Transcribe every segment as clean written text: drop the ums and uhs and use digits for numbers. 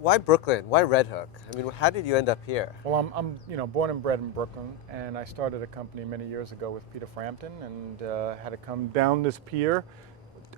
Why Brooklyn? Why Red Hook? I mean, how did you end up here? Well, I'm born and bred in Brooklyn, and I started a company many years ago with Peter Frampton, and had to come down this pier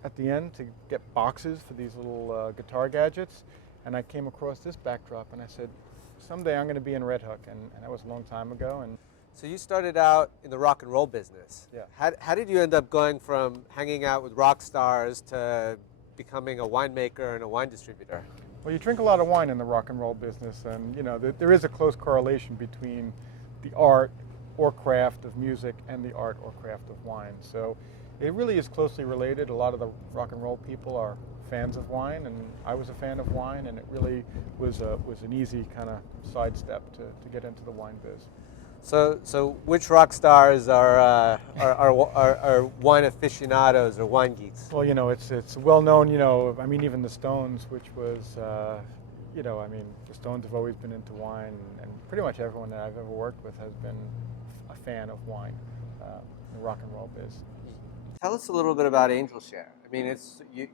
at the end to get boxes for these little guitar gadgets, and I came across this backdrop, and I said, someday I'm going to be in Red Hook, and that was a long time ago, and So you started out in the rock and roll business. yeah. How did you end up going from hanging out with rock stars to becoming a winemaker and a wine distributor? Well, you drink a lot of wine in the rock and roll business, and there is a close correlation between the art or craft of music and the art or craft of wine. So it really is closely related. A lot of the rock and roll people are fans of wine, and I was a fan of wine, and it really was an easy kind of sidestep to get into the wine biz. So which rock stars are wine aficionados or wine geeks? Well, it's well known. I mean, even the Stones, which was, I mean, the Stones have always been into wine, and pretty much everyone that I've ever worked with has been a fan of wine in the rock and roll biz. Tell us a little bit about Angel Share. I mean,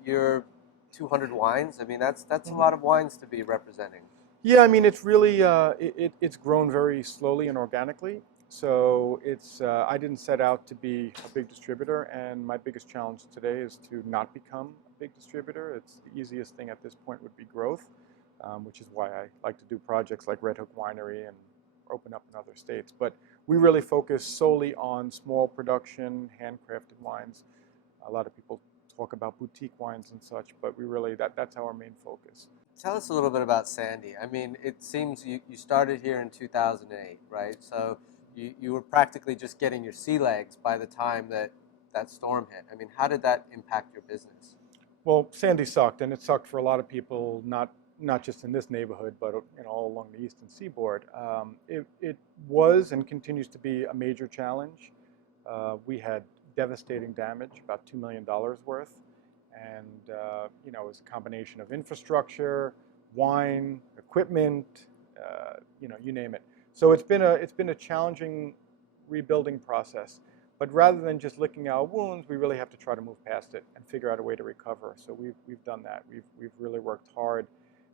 you're 200 wines. I mean, that's a lot of wines to be representing. Yeah, I mean, it's really it's grown very slowly and organically. So I didn't set out to be a big distributor, and my biggest challenge today is to not become a big distributor. It's the easiest thing at this point would be growth, which is why I like to do projects like Red Hook Winery and open up in other states. But we really focus solely on small production, handcrafted wines. A lot of people talk about boutique wines and such, but we really that's our main focus. Tell us a little bit about Sandy. I mean, it seems you started here in 2008, right? So you were practically just getting your sea legs by the time that storm hit. I mean, how did that impact your business? Well, Sandy sucked, and it sucked for a lot of people, not just in this neighborhood, but all along the eastern seaboard. It was and continues to be a major challenge. We had devastating damage, about $2 million worth, and it was a combination of infrastructure, wine, equipment, you name it. So it's been a challenging rebuilding process. But rather than just licking our wounds, we really have to try to move past it and figure out a way to recover. So we've done that. We've really worked hard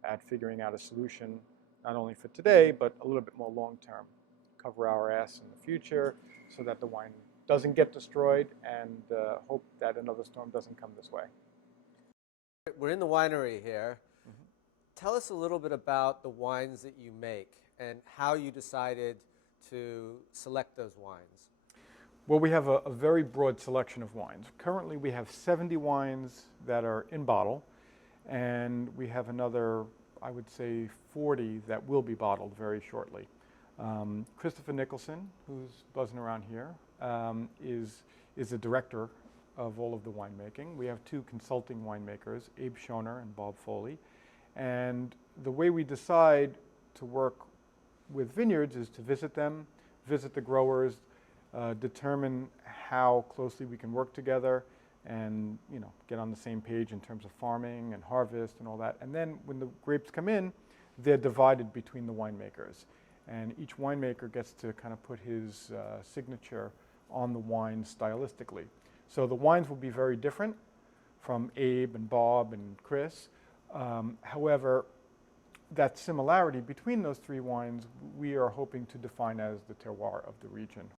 at figuring out a solution, not only for today, but a little bit more long term. Cover our ass in the future so that the wine doesn't get destroyed, and hope that another storm doesn't come this way. We're in the winery here. Mhm. Tell us a little bit about the wines that you make and how you decided to select those wines. Well, we have a very broad selection of wines. Currently, we have 70 wines that are in bottle, and we have another, I would say, 40 that will be bottled very shortly. Christopher Nicholson, who's buzzing around here, is the director of all of the winemaking. We have two consulting winemakers, Abe Schoner and Bob Foley. And the way we decide to work with vineyards is to visit them, visit the growers, determine how closely we can work together, and get on the same page in terms of farming and harvest and all that. And then when the grapes come in, they're divided between the winemakers, and each winemaker gets to kind of put his signature on the wine stylistically. So the wines will be very different from Abe and Bob and Chris. However, that similarity between those three wines, we are hoping to define as the terroir of the region.